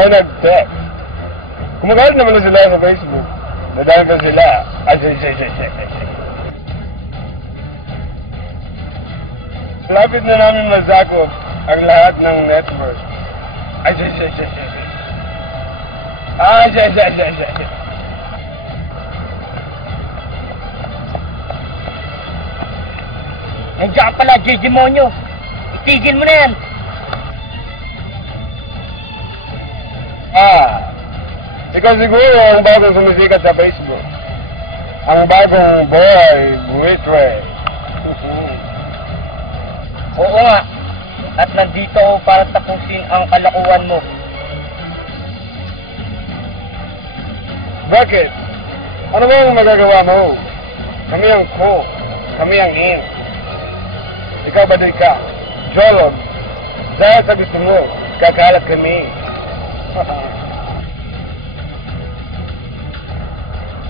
may nag-text. Kumagalit naman na sila sa Facebook. Nadahil pa sila. Ay, Lapit na namin masakop ang lahat ng network. Ay, Nandiyan pala, Demonyo. Itigil mo na yan. Ikaw siguro ang bagong sumisikat sa Facebook. Ang bagong boy, Buitre. Oo nga. At nandito ako para tapusin ang kalakuan mo. Bakit? Ano bang magagawa mo? Kami ang ko. Kami ang in. Ikaw ba din ka? Jolog. Dahil sa gusto mo, kakalat kami.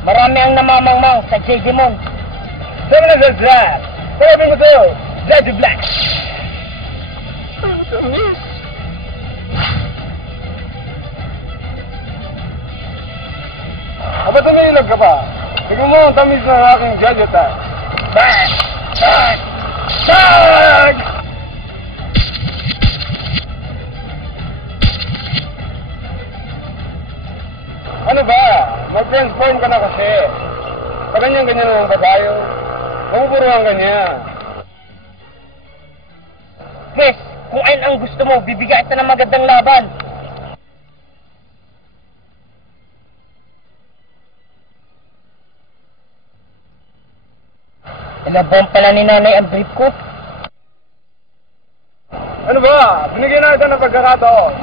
Marami ang namamangmang sa J-Demon. Sabi na sa Zad. Sabi mo to, Zad Black. Aba, tumilog ka pa. Tignan mo ang tamis ng aking jajata. Bang! Bang! Bang! Ano ba? Mag-transform ka na kasi. Pag ganyan-ganyan lang ba tayo? Mabuburuhan ka niya. Yes, kung ayun ang gusto mo, bibigyan kita ng magandang laban. Ilabang pala ni nanay ang brief ko. Ano ba? Binigyan na ito ng pagkakataon.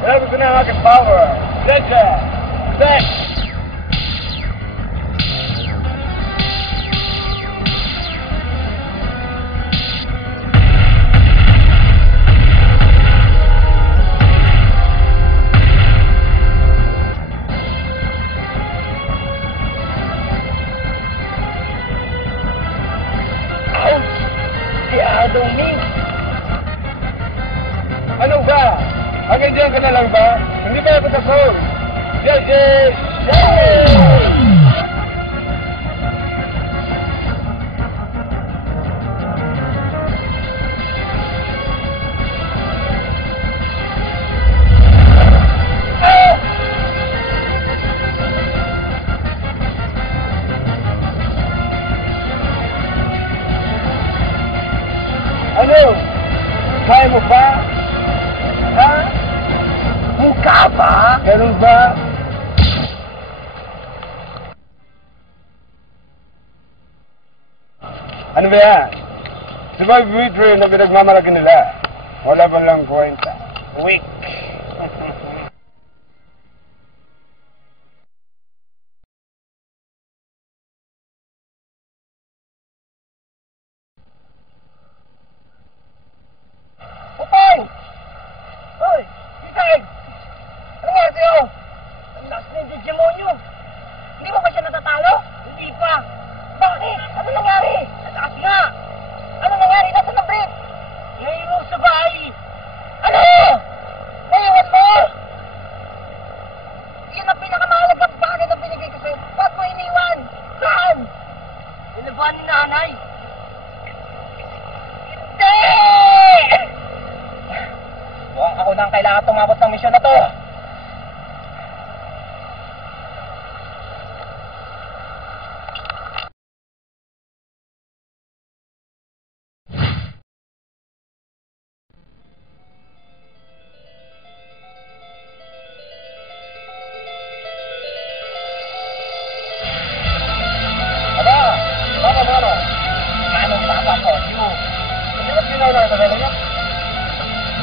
Kaya gusto na ang aking power. Gotcha! Set! Ano ba? Hanggang dyan ka na lang ba? Hindi pa ako tapos. Yes! Ano? Kaya mo pa? Ha? Mukha ba? Ganun ba? Ano ba yan? Si Boy Buitre na pinagmamalaki nila. Wala ba lang kwenta? Weak. Upay! Hoy! Isay! Ano nga sa'yo? Ang lakas na yung Demonyo. Hindi mo ba siya natatalo? Hindi pa. Bakit? Ano nangyari? Nataas nga. Ano nangyari? Nasaan na brief? Naiinom sa bahay. Ano? Naiiwan mo? Yan ang pinakamahalagang bagay na binigay ko sa'yo. Ba't mo iniwan? Saan? Ilaban ni nanay. Hindi! Mukhang ako na ang kailangan tumabot ng misyon na to. Anong papakot nyo? Hindi ba sinaw na sa niya?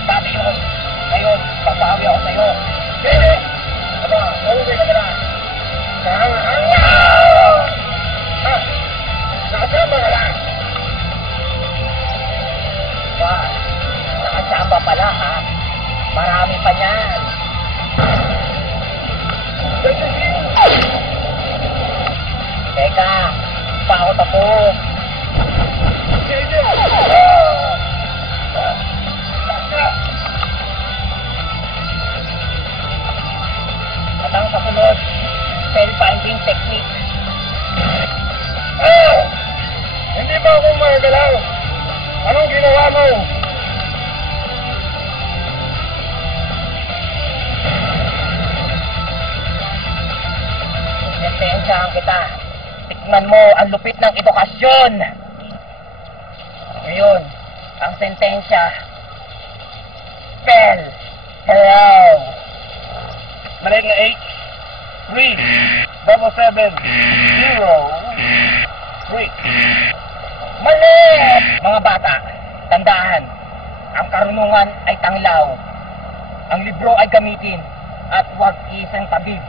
Sabi yun. Ngayon, papawi ako sa'yo. Sige! Aba, uuwi ka na. Nakasama ka lang. Ba, nakasama pala ha? Marami pa niyan. Teka, pa ako tapos. maging technique. Ah! Hindi ba ako magalaw? Anong ginawa mo? Sentensyahan kita. Tikman mo ang lupit ng edukasyon. Ngayon, ang sentensya. Spell. Hello. Maliit na H. 3. 770. 3. Mali! Mga bata, tandaan. Ang karunungan ay tanglaw. Ang libro ay gamitin. At huwag isang tabib.